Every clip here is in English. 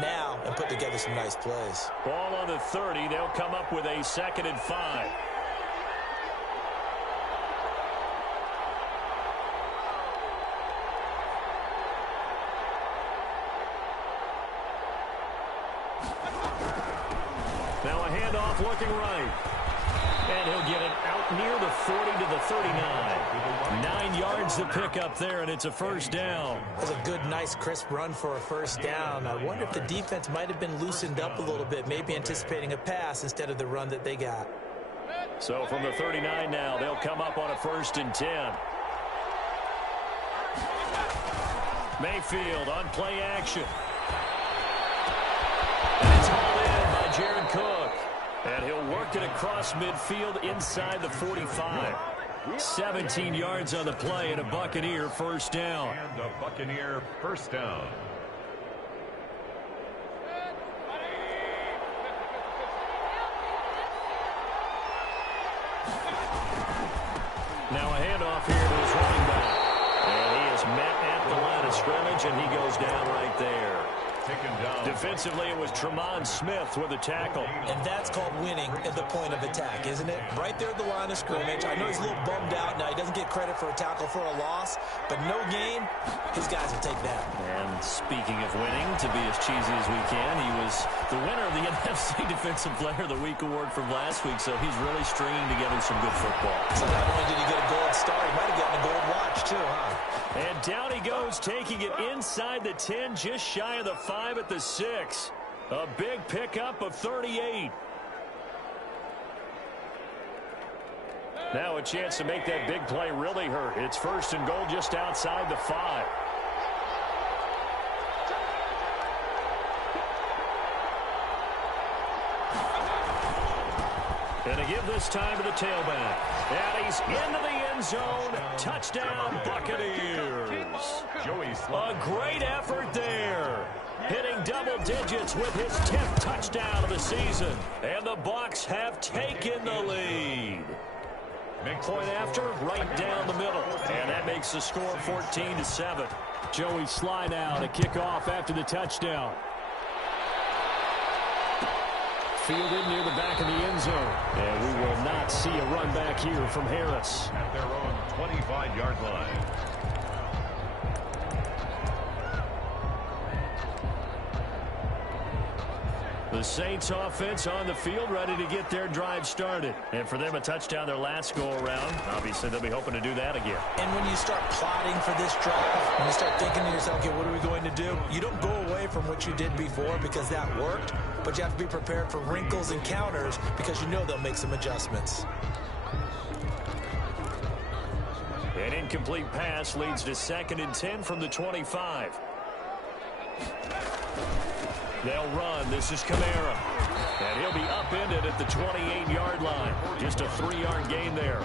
now and put together some nice plays. Ball on the 30. They'll come up with a 2nd and 5. Now a handoff looking right. And he'll get it out near the 40 to the 39. 9 yards to pick up there, and it's a first down. That's a good, nice, crisp run for a first down. I wonder if the defense might have been loosened up a little bit, maybe anticipating a pass instead of the run that they got. So from the 39 now, they'll come up on a 1st and 10. Mayfield on play action. And it's hauled in by Jared Cook. And he'll work it across midfield inside the 45. 17 yards on the play and a Buccaneer first down. And a Buccaneer first down. Now a handoff here to his running back. And he is met at the line of scrimmage, and he goes down right there. Taken down. Defensively, it was Tremont Smith with a tackle. And that's called winning at the point of attack, isn't it? Right there at the line of scrimmage. I know he's a little bummed out now. He doesn't get credit for a tackle for a loss, but no game, his guys will take that. And speaking of winning, to be as cheesy as we can, he was the winner of the NFC Defensive Player of the Week award from last week, so he's really stringing together some good football. So not only did he get a gold star, he might have gotten a gold watch too, huh? And down he goes, taking it inside the 10, just shy of the 5 at the 6. A big pickup of 38. Now a chance to make that big play really hurt. It's 1st and goal just outside the 5. And a give this time to the tailback. And he's into the end zone. Touchdown, Buccaneers. A great effort there. Hitting double digits with his 10th touchdown of the season. And the Bucs have taken the lead. Point after, right down the middle. And that makes the score 14-7. Joey slide out to kick off after the touchdown. Fielded near the back of the end zone. And we will not see a run back here from Harris. At their own 25-yard line. The Saints offense on the field, ready to get their drive started. And for them, a touchdown their last go-around. Obviously, they'll be hoping to do that again. And when you start plotting for this drive, when you start thinking to yourself, okay, what are we going to do? You don't go away from what you did before because that worked, but you have to be prepared for wrinkles and counters because you know they'll make some adjustments. An incomplete pass leads to 2nd and 10 from the 25. They'll run. This is Kamara. And he'll be upended at the 28-yard line. Just a 3-yard gain there.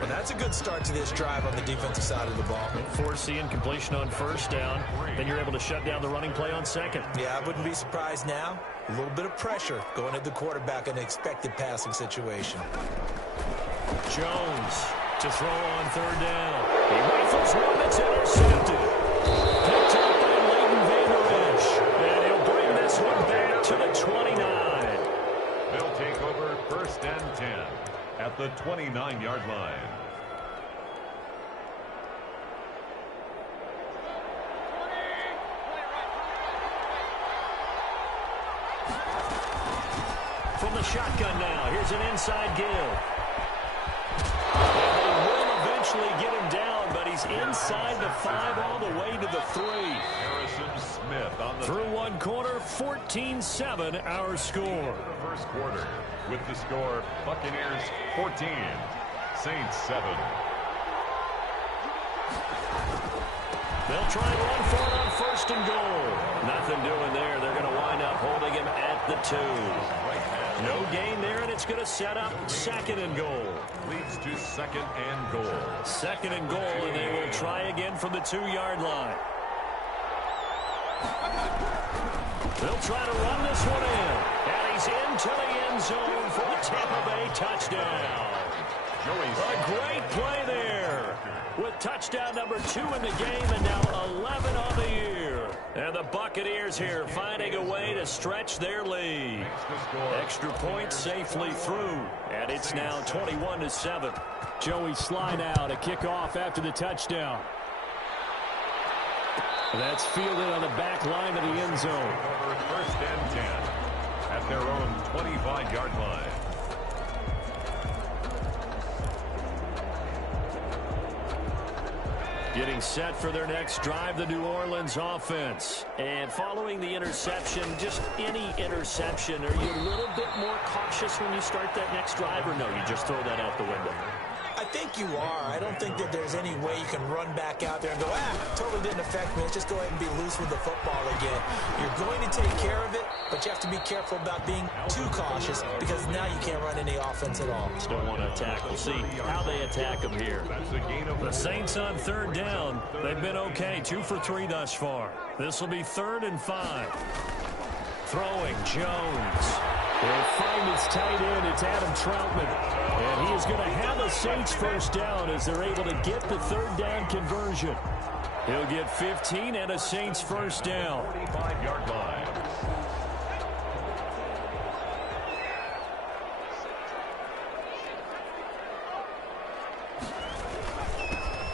And that's a good start to this drive on the defensive side of the ball. Force the incompletion on 1st down. Then you're able to shut down the running play on 2nd. Yeah, I wouldn't be surprised now. A little bit of pressure going at the quarterback in an expected passing situation. Jones to throw on 3rd down. He rifles one that's intercepted. Picked up by Leighton Vander Esch. And he'll bring this one back to the 29. They'll take over 1st and 10 at the 29-yard line. From the shotgun now, here's an inside give. And they will eventually get him down, but he's inside the 5 all the way to the 3. Harrison Smith on the through one quarter, 14-7 our score. The first quarter with the score Buccaneers 14, Saints 7. They'll try and run for it on 1st and goal. Nothing doing there. They're going to wind up holding him at the 2. No gain there, and it's going to set up 2nd and goal. Leads to 2nd and goal. 2nd and goal, and they will try again from the 2-yard line. They'll try to run this one in. And he's into the end zone for the Tampa Bay touchdown. A great play there with touchdown number 2 in the game and now 11 on the year. And the Buccaneers here finding a way to stretch their lead. Extra point safely through, and it's now 21-7. Joey Sly now to kick off after the touchdown. That's fielded on the back line of the end zone. First and 10 at their own 25-yard line. Getting set for their next drive, the New Orleans offense. And following the interception, just any interception, are you a little bit more cautious when you start that next drive, or no, you just throw that out the window? I think you are. I don't think that there's any way you can run back out there and go, totally didn't affect me. Let's just go ahead and be loose with the football again. You're going to take care of it, but you have to be careful about being too cautious because now you can't run any offense at all. Just don't want to attack. We'll see how they attack them here. The Saints on third down. They've been okay. 2 for 3 thus far. This will be 3rd and 5. Throwing, Jones. They'll find his tight end. It's Adam Troutman. And he is going to have a Saints first down as they're able to get the 3rd down conversion. He'll get 15 and a Saints first down. 45-yard line.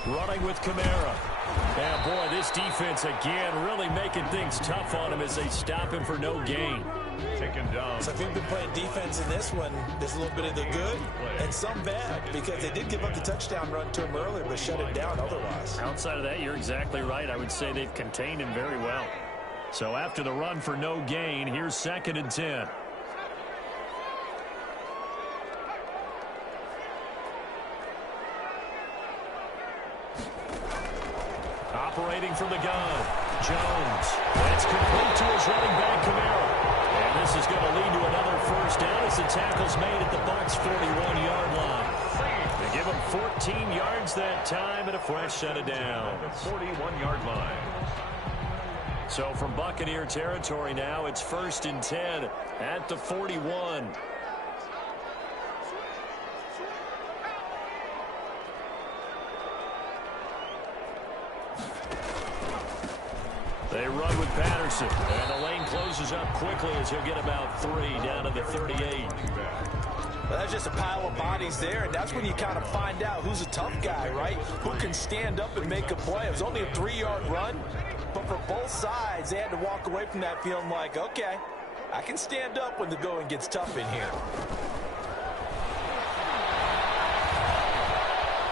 Running with Kamara. And boy, this defense again really making things tough on him as they stop him for no gain. Taken down. So if you've been playing defense in this one, there's a little bit of the good and some bad because they did give up the touchdown run to him earlier but shut it down otherwise. Outside of that, you're exactly right. I would say they've contained him very well. So after the run for no gain, here's 2nd and 10. Operating from the gun, Jones. That's complete to his running back, Kamara. And this is going to lead to another first down as the tackle's made at the Bucs' 41-yard line. They give him 14 yards that time and a fresh set of downs. 41-yard line. So from Buccaneer territory now, it's 1st and 10 at the 41. They run with Patterson, and the lane closes up quickly as he'll get about 3 down to the 38. Well, that's just a pile of bodies there, and that's when you kind of find out who's a tough guy, right? Who can stand up and make a play. It was only a 3-yard run, but for both sides, they had to walk away from that feeling like, okay, I can stand up when the going gets tough in here.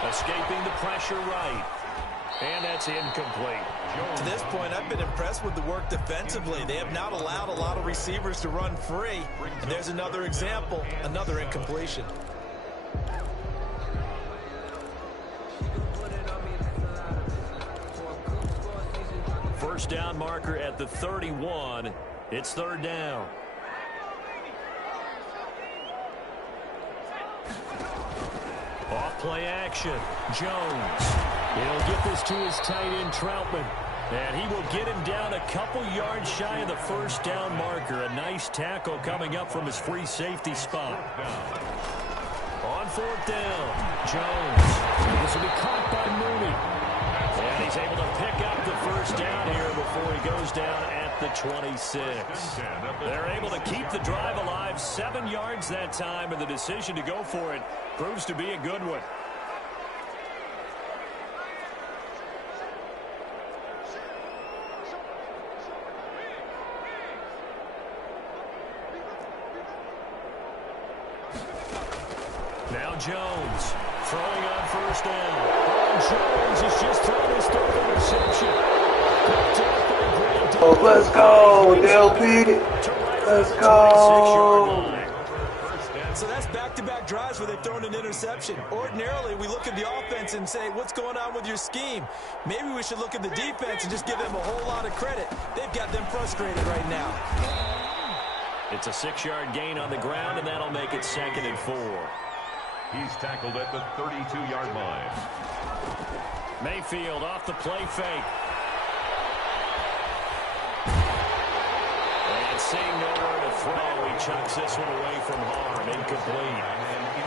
Escaping the pressure right. And that's incomplete. To this point, I've been impressed with the work defensively. They have not allowed a lot of receivers to run free. And there's another example, another incompletion. First down marker at the 31. It's 3rd down. Off play action. Jones. He'll get this to his tight end, Troutman. And he will get him down a couple yards shy of the first down marker. A nice tackle coming up from his free safety spot. On 4th down, Jones. This will be caught by Mooney. And he's able to pick up the first down here before he goes down at the 26. They're able to keep the drive alive. 7 yards that time, and the decision to go for it proves to be a good one. Now Jones throwing on first down. Jones has just thrown his 3rd interception. Oh, let's go, LP. Let's go. So that's back-to-back drives where they've thrown an interception. Ordinarily, we look at the offense and say, what's going on with your scheme? Maybe we should look at the defense and just give them a whole lot of credit. They've got them frustrated right now. It's a 6-yard gain on the ground, and that'll make it 2nd and 4. He's tackled at the 32-yard line. Mayfield off the play fake. And seeing nowhere to throw, he chucks this one away from harm. Incomplete.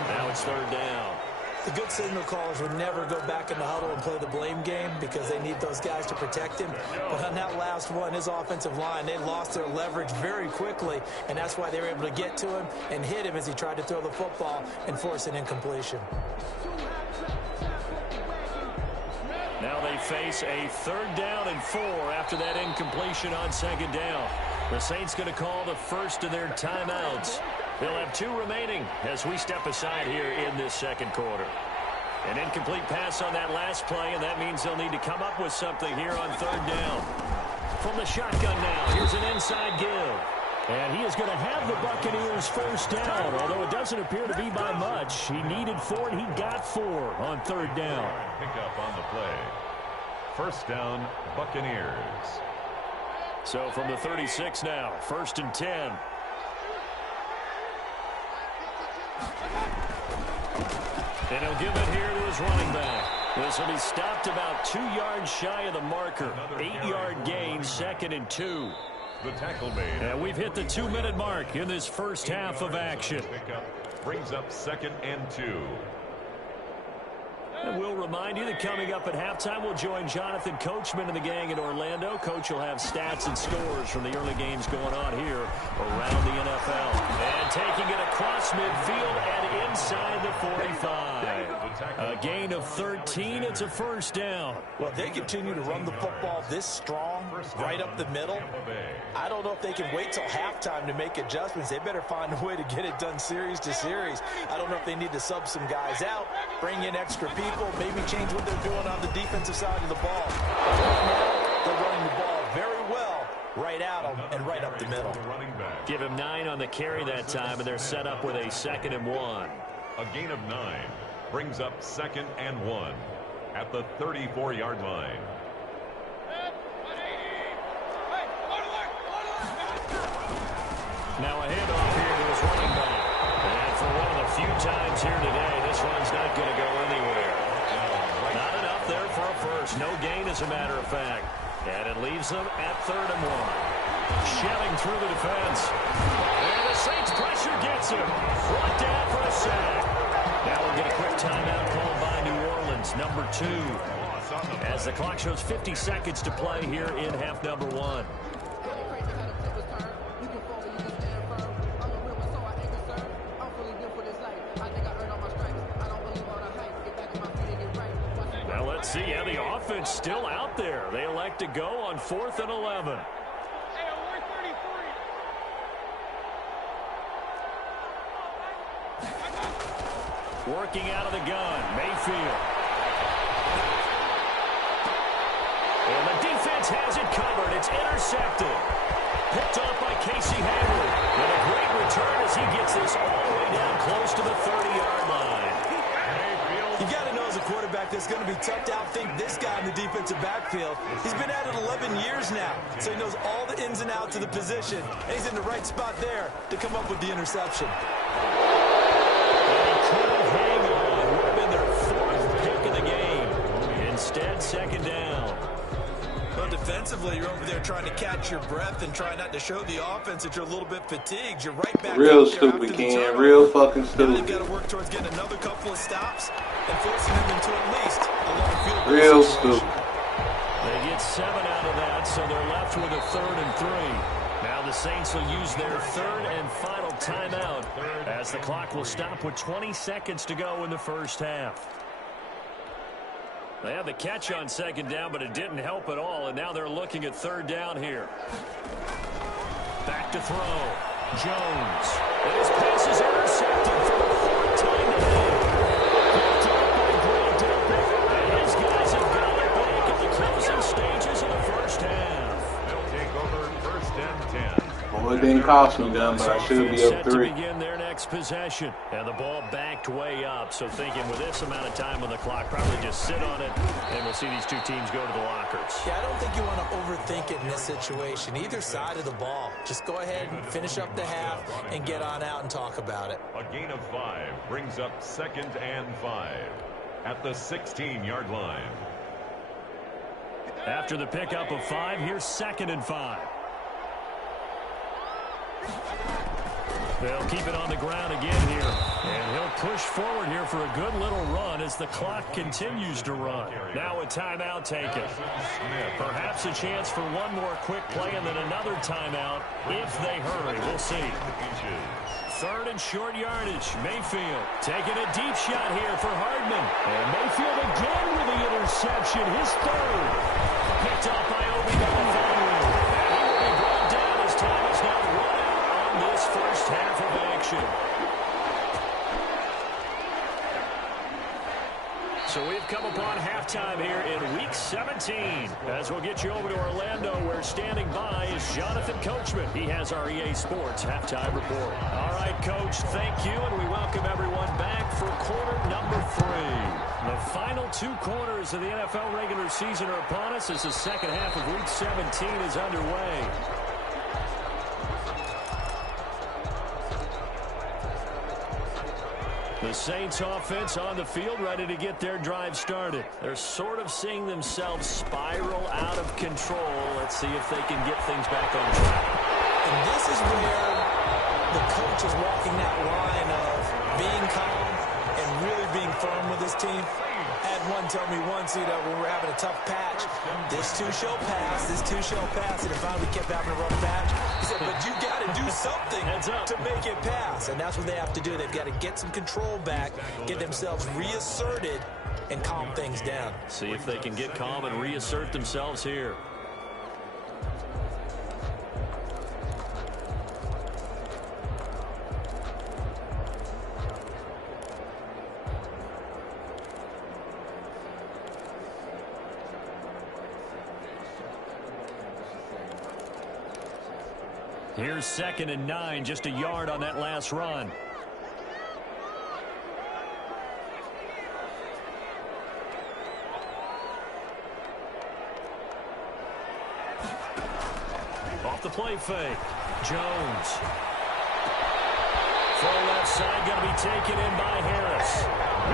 Now it's 3rd down. The good signal callers would never go back in the huddle and play the blame game because they need those guys to protect him. But on that last one, his offensive line, they lost their leverage very quickly, and that's why they were able to get to him and hit him as he tried to throw the football and force an incompletion. Now they face a 3rd down and 4 after that incompletion on 2nd down. The Saints going to call the first of their timeouts. They'll have 2 remaining as we step aside here in this 2nd quarter. An incomplete pass on that last play, and that means they'll need to come up with something here on 3rd down. From the shotgun now, here's an inside give. And he is going to have the Buccaneers first down, although it doesn't appear to be by much. He needed 4, and he got 4 on 3rd down. Pick up on the play. First down, Buccaneers. So from the 36 now, 1st and 10. And he'll give it here to his running back. This will be stopped about 2 yards shy of the marker. 8-yard gain, 2nd and 2. The tackle made. And we've hit the 2-minute mark in this first half of action. Pickup brings up 2nd and 2. And we'll remind you that coming up at halftime, we'll join Jonathan Coachman and the gang in Orlando. Coach will have stats and scores from the early games going on here around the NFL. And taking it across midfield and inside the 45. A gain of 13. It's a first down. Well, they continue to run the football this strong, right up the middle. I don't know if they can wait till halftime to make adjustments. They better find a way to get it done series to series. I don't know if they need to sub some guys out, bring in extra people, maybe change what they're doing on the defensive side of the ball. Right now, they're running the ball very well, right at them and right up the middle. Give him 9 on the carry that time, and they're set up with a 2nd and 1. A gain of 9 brings up 2nd and 1 at the 34-yard line. Now a handoff here to his running back. And for one of the few times here today, this one's not going to go anywhere. Not enough there for a first. No gain, as a matter of fact. And it leaves them at 3rd and 1. Shelling through the defense. And the Saints pressure gets him. Brought down for a sack. Now we'll get a quick timeout called by New Orleans, number 2. As the clock shows 50 seconds to play here in half number 1. Now let's see how the offense still out there. They elect to go on 4th and 11. Working out of the gun, Mayfield. And the defense has it covered. It's intercepted. Picked off by Casey Hayward. And a great return as he gets this all the way down close to the 30-yard line. You got to know as a quarterback that's going to be tough to outthink this guy in the defensive backfield. He's been at it 11 years now, so he knows all the ins and outs of the position. And he's in the right spot there to come up with the interception. Couldn't hang on. Would have been their 4th pick of the game. Instead, 2nd down. Well, defensively, you're over there trying to catch your breath and try not to show the offense that you're a little bit fatigued. You're right back. Real stupid, Ken. Real fucking stupid. They've got to work towards getting another couple of stops and forcing them into at least a long field goal. Real stupid. They get 7 out of that, so they're left with a 3rd and 3. Now the Saints will use their 3rd and final timeout as the clock will stop with 20 seconds to go in the first half. They had the catch on 2nd down, but it didn't help at all, and now they're looking at 3rd down here. Back to throw. Jones. And his pass is intercepted for the 4th time today. Picked up by Greg Delpit. And his guys have got it back at the closing stages of the first half. They'll take over 1st and 10. Well, it didn't cost me none, but I should be up 3. To begin their next possession. And the ball backed way up. So thinking with this amount of time on the clock, probably just sit on it, and we'll see these two teams go to the lockers. Yeah, I don't think you want to overthink it in this situation. Either side of the ball. Just go ahead and finish up the half and get on out and talk about it. A gain of 5 brings up 2nd and 5 at the 16-yard line. After the pickup of 5, here's 2nd and 5. They'll keep it on the ground again here. And he'll push forward here for a good little run as the clock continues to run. Now a timeout taken. Perhaps a chance for one more quick play and then another timeout if they hurry. We'll see. Third and short yardage. Mayfield taking a deep shot here for Hardman. And Mayfield again with the interception. His third. Picked up by Obi Melifonwu. He will be brought down as time is now run out on this first half of action. So we've come upon halftime here in Week 17. As we'll get you over to Orlando, where standing by is Jonathan Coachman. He has our EA Sports Halftime Report. All right, Coach, thank you, and we welcome everyone back for quarter number 3. The final 2 quarters of the NFL regular season are upon us as the second half of Week 17 is underway. The Saints offense on the field ready to get their drive started. They're sort of seeing themselves spiral out of control. Let's see if they can get things back on track. And this is where the coach is walking that line of being calm and really being firm with his team. I had one tell me once, when we were having a tough patch, this too shall pass, this too shall pass, and it finally kept having a rough patch. He said, but you got to do something to make it pass, and that's what they have to do. They've got to get some control back, get themselves reasserted, and calm things down. See if they can get calm and reassert themselves here. Here's 2nd and 9, just a yard on that last run. Off the play fake. Jones. Full left side going to be taken in by Harris.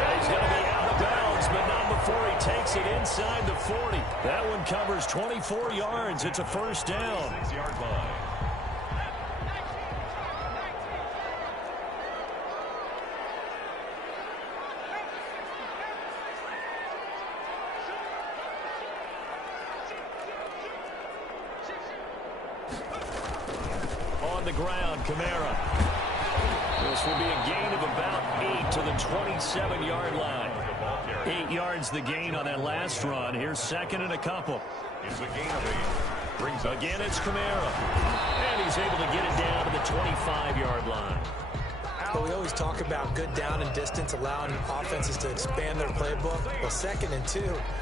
And he's going to be out of bounds, but not before he takes it inside the 40. That one covers 24 yards. It's a first down. 6-yard line. On the ground, Kamara. This will be a gain of about 8 to the 27-yard line. 8 yards the gain on that last run. Here's 2nd and a couple. It's a gain of 8. Again, it's Kamara. And he's able to get it down to the 25-yard line. But we always talk about good down and distance, allowing offenses to expand their playbook. Well, 2nd and 2,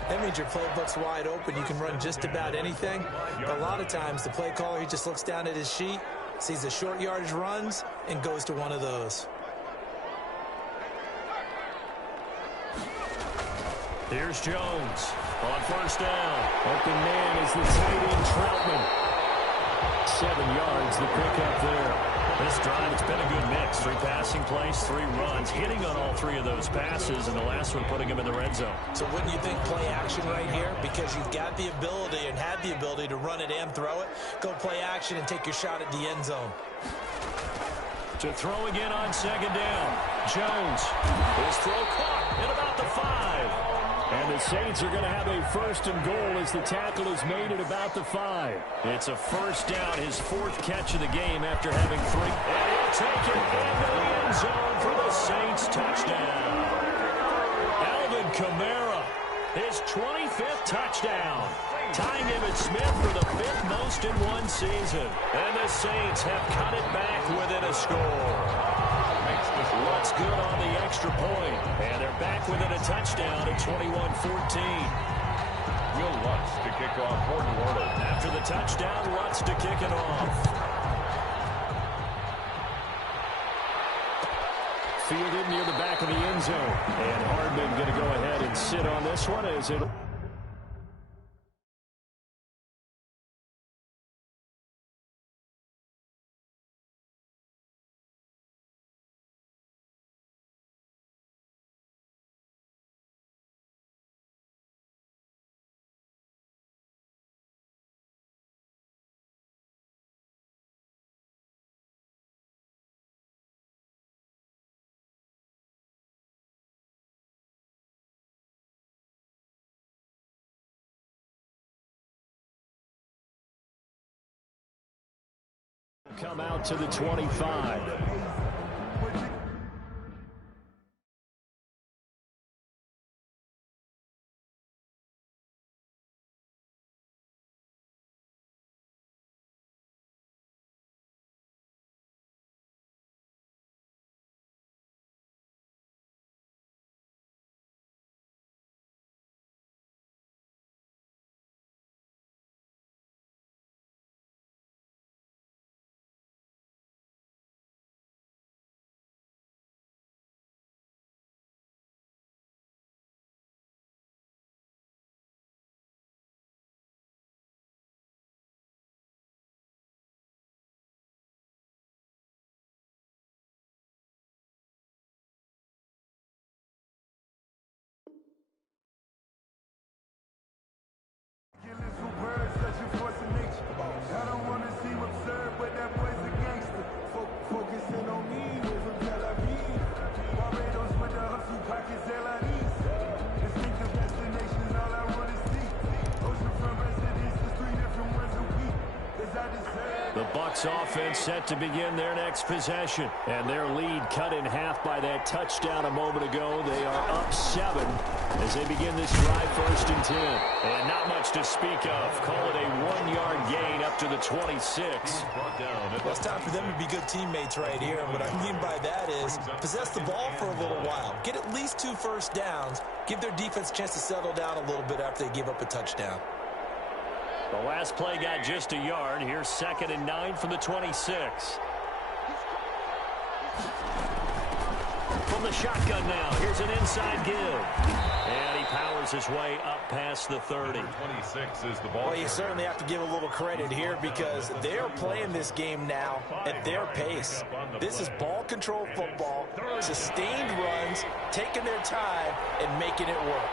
that means your playbook's wide open. You can run just about anything. But a lot of times, the play caller, he just looks down at his sheet, sees the short yardage runs, and goes to one of those. Here's Jones on first down. Open man is the tight end, Troutman. 7 yards, the pickup there. This drive, it's been a good mix. 3 passing plays, 3 runs, hitting on all 3 of those passes, and the last one putting him in the red zone. So wouldn't you think play action right here? Because you've got the ability and had the ability to run it and throw it. Go play action and take your shot at the end zone. To throw again on 2nd down. Jones. His throw caught at about the 5. And the Saints are going to have a 1st and goal as the tackle is made at about the 5. It's a first down, his 4th catch of the game after having 3. And he'll take it into the end zone for the Saints touchdown. Alvin Kamara, his 25th touchdown. Tying Emmitt Smith for the 5th most in one season. And the Saints have cut it back within a score. Lutz good on the extra point. And they're back within a touchdown at 21-14. Will Lutz to kick off for New Orleans. After the touchdown, Lutz to kick it off. Fielded near the back of the end zone. And Hardman going to go ahead and sit on this one as it come out to the 25. I don't want to seem absurd, but that boy's a gangster. Focusing on me, way from Tel Aviv. Barbados with the hustle pockets, LIDs. Distinctive destinations, all I want to see. Oceanfront residences, 3 different ones a week. Cause I deserve. The Bucs offense set to begin their next possession. And their lead cut in half by that touchdown a moment ago. They are up 7 as they begin this drive, 1st and 10. And not much to speak of. Call it a 1-yard gain up to the 26. Well, it's time for them to be good teammates right here. And what I mean by that is possess the ball for a little while. Get at least 2 first downs. Give their defense a chance to settle down a little bit after they give up a touchdown. The last play got just a yard. Here's 2nd and 9 from the 26. From the shotgun now. Here's an inside give. And he powers his way up past the 30. 26 is the ball. Well, you certainly have to give a little credit here because they're playing this game now at their pace. This is ball control football, sustained runs, taking their time, and making it work.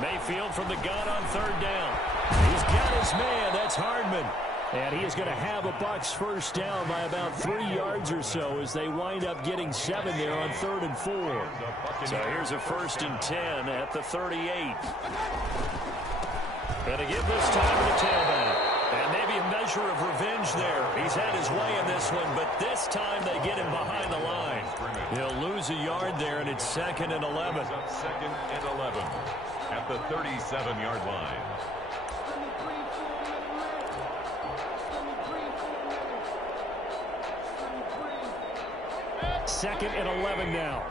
Mayfield from the gun on 3rd down. He's got his man. That's Hardman. And he is going to have a Bucs first down by about 3 yards or so as they wind up getting 7 there on 3rd and 4. So here's a 1st and 10 at the 38. Going to give this time to the tailback. And maybe a measure of revenge there. He's had his way in this one, but this time they get him behind the line. He'll lose a yard there, and it's 2nd and 11. 2nd and 11 at the 37-yard line. Second and 11 now.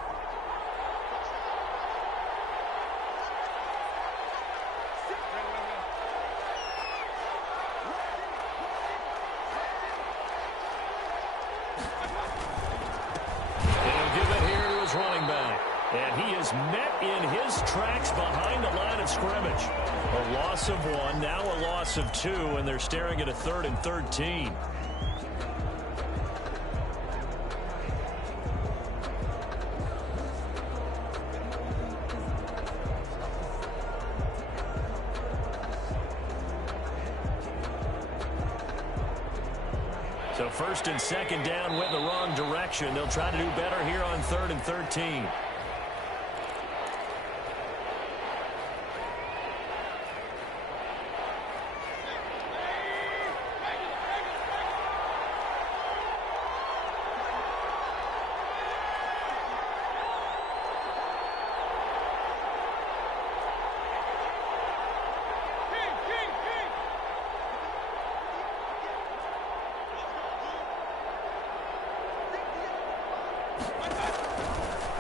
They'll give it here to his running back. And he is met in his tracks behind the line of scrimmage. A loss of 1, now a loss of 2, and they're staring at a 3rd and 13. So 1st and 2nd down went in the wrong direction. They'll try to do better here on 3rd and 13.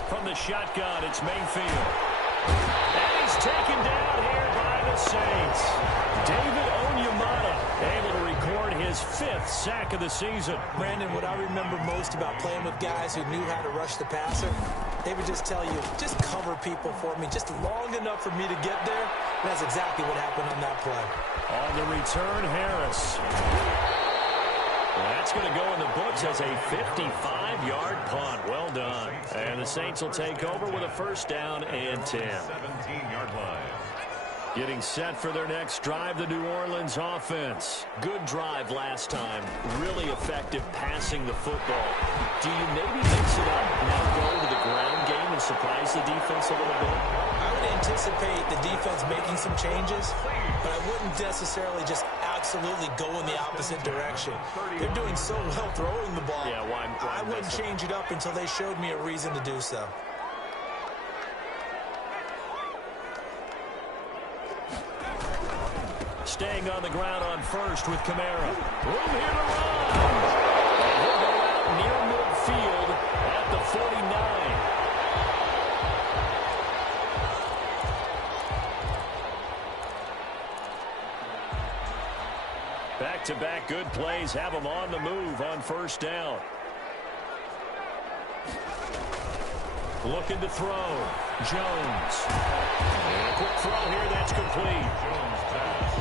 From the shotgun, it's Mayfield. And he's taken down here by the Saints. David Onyemata able to record his 5th sack of the season. Brandon, what I remember most about playing with guys who knew how to rush the passer, they would just tell you, just cover people for me, just long enough for me to get there. And that's exactly what happened on that play. On the return, Harris. That's going to go in the books as a 55-yard punt. Well done. And the Saints will take over with a 1st down and 10. 17-yard line. Getting set for their next drive, the New Orleans offense. Good drive last time. Really effective passing the football. Do you maybe mix it up, now go to the ground game and surprise the defense a little bit? I would anticipate the defense making some changes, but I wouldn't necessarily just absolutely go in the opposite direction. They're doing so well throwing the ball. Yeah, why I wouldn't change it up until they showed me a reason to do so. Staying on the ground on first with Kamara. Room here to run. And he'll go out near midfield at the 49. Back-to-back good plays have him on the move on first down. Looking to throw. Jones. And a quick throw here that's complete.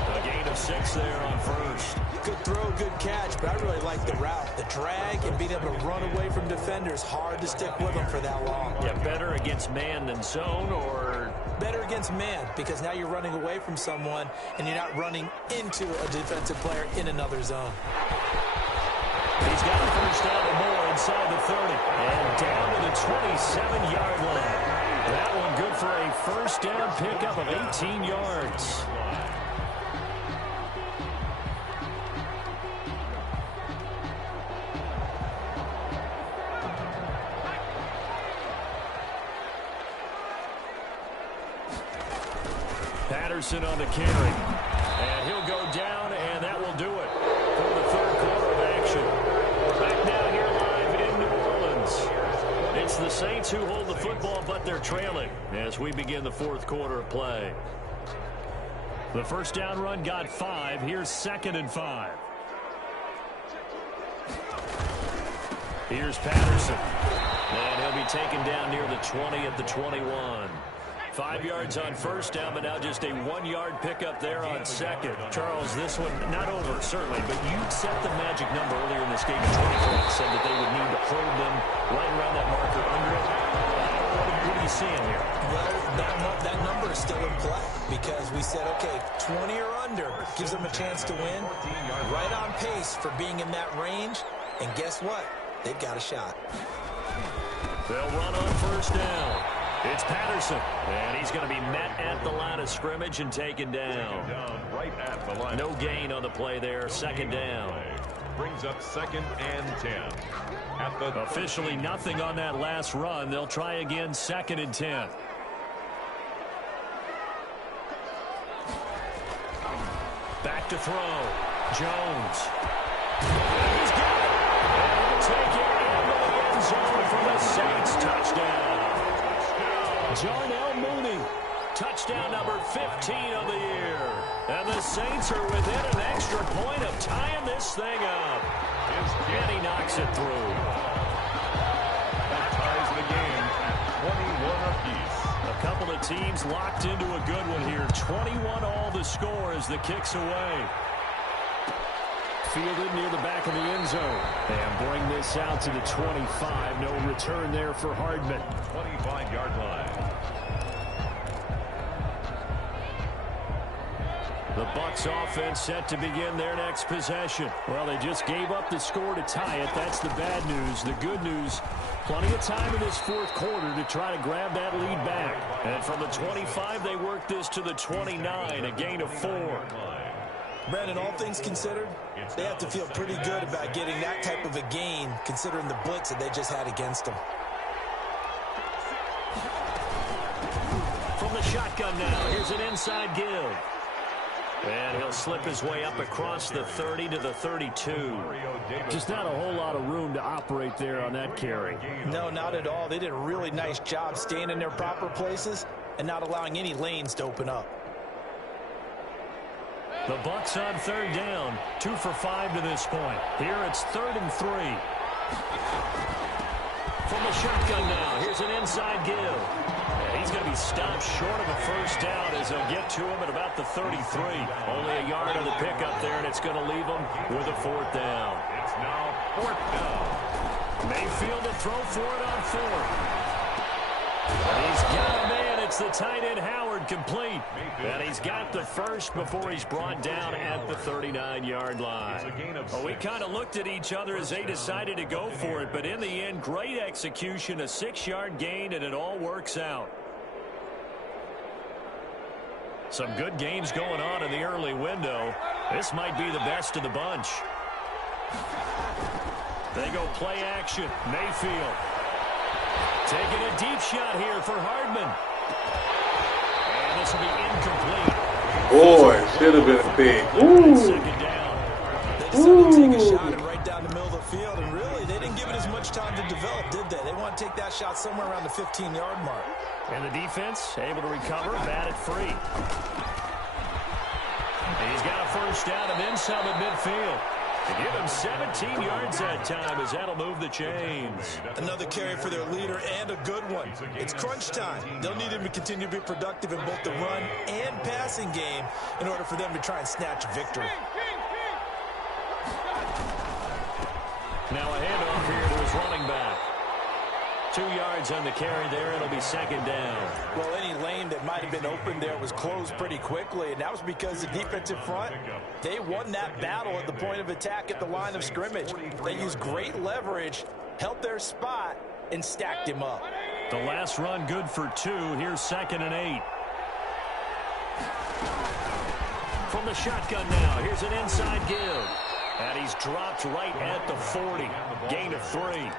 A gain of 6 there on first. Good throw, good catch, but I really like the route. The drag and being able to run away from defenders, hard to stick with them for that long. Yeah, better against man than zone, or better against man, because now you're running away from someone and you're not running into a defensive player in another zone. He's got a first down and more inside the 30. And down to the 27-yard line. That one good for a first down pickup of 18 yards. Patterson on the carry. And he'll go down, and that will do it for the third quarter of action. Back now here live in New Orleans. It's the Saints who hold the football, but they're trailing as we begin the fourth quarter of play. The first down run got 5. Here's 2nd and 5. Here's Patterson. And he'll be taken down near the 20 at the 21. 5 yards on first down, but now just a 1-yard pickup there on second. Charles, this one not over, certainly, but you set the magic number earlier in this game at 24. Said that they would need to hold them right around that marker under it. What are you seeing here? Well, that number is still in play because we said, okay, 20 or under gives them a chance to win. Right on pace for being in that range. And guess what? They've got a shot. They'll run on first down. It's Patterson, and he's going to be met at the line of scrimmage and taken down. Right at the line. No gain on the play there. 2nd down. Brings up 2nd and 10. At the officially nothing on that last run. They'll try again 2nd and 10. Back to throw. Jones. And he's got it. And he'll take it into the end zone for the Saints touchdown. Jarnell Mooney, touchdown number 15 of the year. And the Saints are within an extra point of tying this thing up. And he knocks it through. That ties the game at 21 apiece. A couple of teams locked into a good one here. 21 all the score as the kick's away. Fielded near the back of the end zone. And bring this out to the 25. No return there for Hardman. 25-yard line. The Bucs offense set to begin their next possession. Well, they just gave up the score to tie it. That's the bad news. The good news, plenty of time in this fourth quarter to try to grab that lead back. And from the 25, they work this to the 29, a gain of 4. Brandon, all things considered, they have to feel pretty good about getting that type of a gain considering the blitz that they just had against them. From the shotgun now, here's an inside give. And he'll slip his way up across the 30 to the 32. Just not a whole lot of room to operate there on that carry. No, not at all. They did a really nice job staying in their proper places and not allowing any lanes to open up. The Bucs on 3rd down, 2 for 5 to this point. Here it's 3rd and 3. From the shotgun now, here's an inside give. And he's going to be stopped short of a first down as they'll get to him at about the 33. Only a yard on the pickup there, and it's going to leave him with a 4th down. It's now 4th down. Mayfield to throw for it on 4th. He's got a man. It's the tight end Howard complete. And he's got the first before he's brought down at the 39-yard line. Well, we kind of looked at each other as they decided to go for it. But in the end, great execution, a 6-yard gain, and it all works out. Some good games going on in the early window. This might be the best of the bunch. They go play action. Mayfield taking a deep shot here for Hardman. And this will be incomplete. Boy, should have been a pick. Ooh. Second down. They decided to take a shot and right down the middle of the field, and really, they didn't give it as much time to develop, did they? They want to take that shot somewhere around the 15-yard mark. And the defense able to recover, bat it free. He's got a first down and then some at midfield. To give him 17 yards that time as that'll move the chains. Another carry for their leader and a good one. It's crunch time. They'll need him to continue to be productive in both the run and passing game in order for them to try and snatch a victory. Now a handoff here to his running back. 2 yards on the carry there. It'll be second down. Well, any lane that might have been open there was closed pretty quickly, and that was because the defensive front, they won that battle at the point of attack at the line of scrimmage. They used great leverage, held their spot, and stacked him up. The last run good for 2. Here's 2nd and 8. From the shotgun now, here's an inside give. And he's dropped right at the 40. Gain of 3.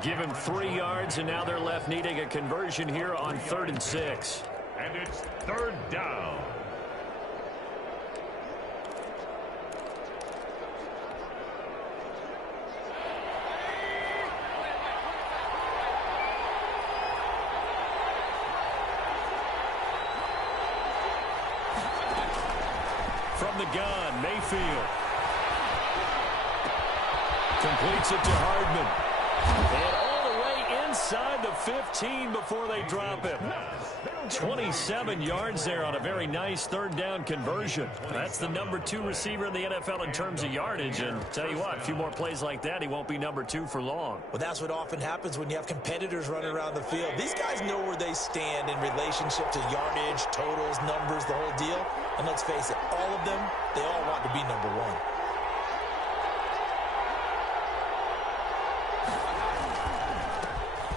Give him 3 yards, and now they're left needing a conversion here on 3rd and 6. And it's 3rd down. From the gun, Mayfield completes it to Hardman. And all the way inside the 15 before they drop him. 27 yards there on a very nice 3rd down conversion. That's the number 2 receiver in the NFL in terms of yardage. And tell you what, a few more plays like that, he won't be number 2 for long. Well, that's what often happens when you have competitors running around the field. These guys know where they stand in relationship to yardage, totals, numbers, the whole deal. And let's face it, all of them, they all want to be number 1.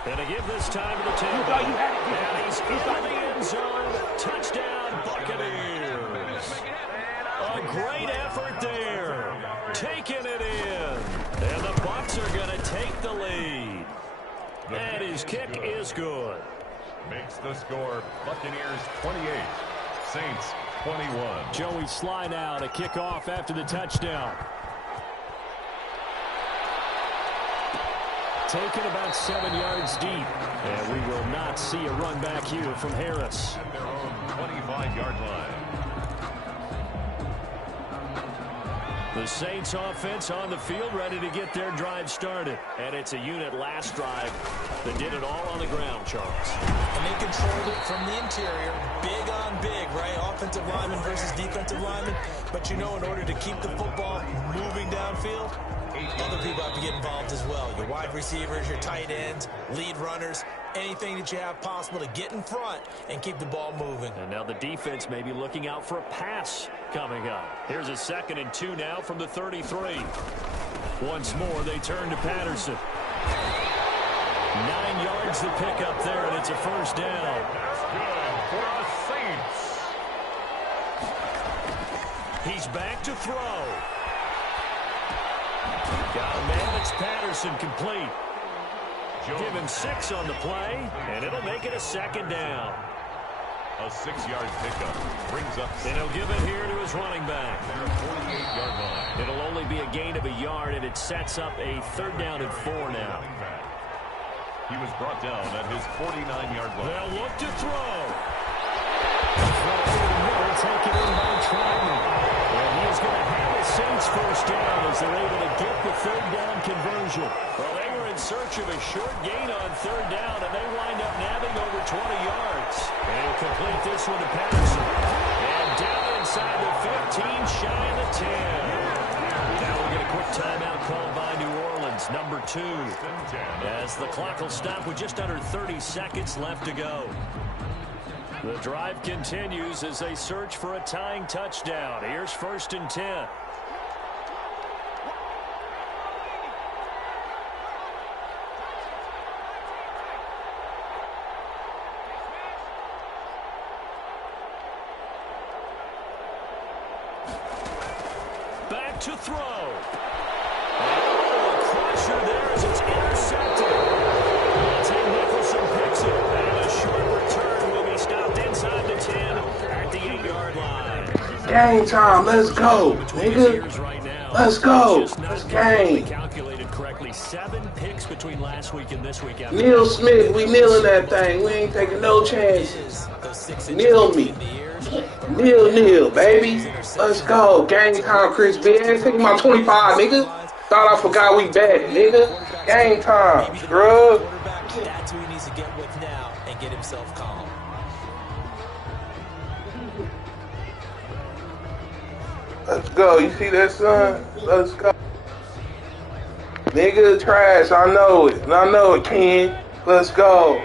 And to give this time to the tailback. And he's in the end zone. Touchdown, Buccaneers. A great effort there. Taking it in. And the Bucs are going to take the lead. And his kick is good. Makes the score Buccaneers 28, Saints 21. Joey Sly now to kick off after the touchdown. Taken about 7 yards deep. And we will not see a run back here from Harris. At their own 25-yard line. The Saints offense on the field ready to get their drive started. And it's a unit last drive that did it all on the ground, Charles. And they controlled it from the interior. Big on big, right? Offensive lineman versus defensive lineman. But you know, in order to keep the football moving downfield, other people have to get involved as well. Your wide receivers, your tight ends, lead runners, anything that you have possible to get in front and keep the ball moving. And now the defense may be looking out for a pass coming up. Here's a 2nd and 2 now from the 33. Once more, they turn to Patterson. 9 yards to pick up there, and it's a first down. That's good for the Saints. He's back to throw. Got a man, it's Patterson, complete. Give him 6 on the play, and it'll make it a 2nd down. A 6-yard pickup brings up. And he'll give it here to his running back. Their 48-yard line. It'll only be a gain of a yard, and it sets up a 3rd down and 4 now. He was brought down at his 49-yard line. They'll look to throw. Throw over the middle, taken in by Troutman. And he is going to have the Saints first down as they're able to get the 3rd down conversion. Well, they were in search of a short gain on 3rd down, and they wind up nabbing over 20 yards. And he'll complete this one to Patterson. And down inside the 15, shy of the 10. Now we'll get a quick timeout called by New Orleans, number 2. As the clock will stop with just under 30 seconds left to go. The drive continues as they search for a tying touchdown. Here's 1st and 10. back to throw. Oh, a crusher there as it's intercepted. Tim Nicholson picks it. And a short return will be stopped inside the 10 at the 8-yard line. Game time. Let's go, nigga. Let's go. Let's game. Calculated correctly. 7 picks between last week and this week. Neil Smith, we kneeling that thing. We ain't taking no chances. Kneel me. Kneel, baby. Let's go. Game time, Chris B. I ain't taking my 25, nigga. Thought I forgot we back, nigga. Game time, scrub. That's who he needs to get with now and get himself calm. Let's go. You see that, son? Let's go. Nigga, trash. I know it. I know it, Ken. Let's go.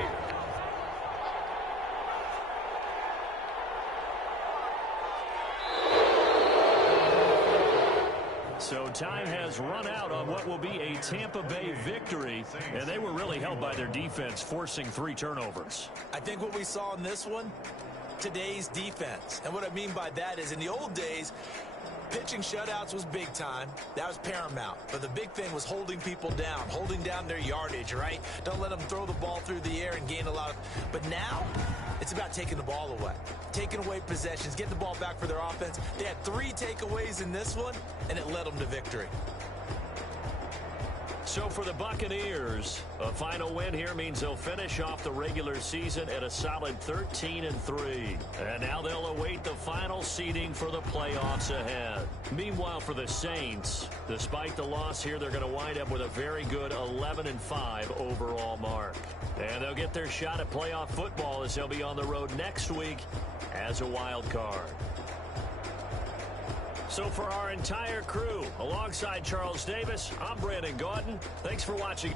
So time has run out on what will be a Tampa Bay victory, and they were really helped by their defense, forcing 3 turnovers. I think what we saw in this one, today's defense. And what I mean by that is in the old days, pitching shutouts was big time. That was paramount. But the big thing was holding people down, holding down their yardage, right? Don't let them throw the ball through the air and gain a lot of... But now, it's about taking the ball away. Taking away possessions, getting the ball back for their offense. They had 3 takeaways in this one, and it led them to victory. So for the Buccaneers, a final win here means they'll finish off the regular season at a solid 13-3. And now they'll await the final seeding for the playoffs ahead. Meanwhile, for the Saints, despite the loss here, they're going to wind up with a very good 11-5 overall mark. And they'll get their shot at playoff football as they'll be on the road next week as a wild card. So for our entire crew, alongside Charles Davis, I'm Brandon Gaudin. Thanks for watching.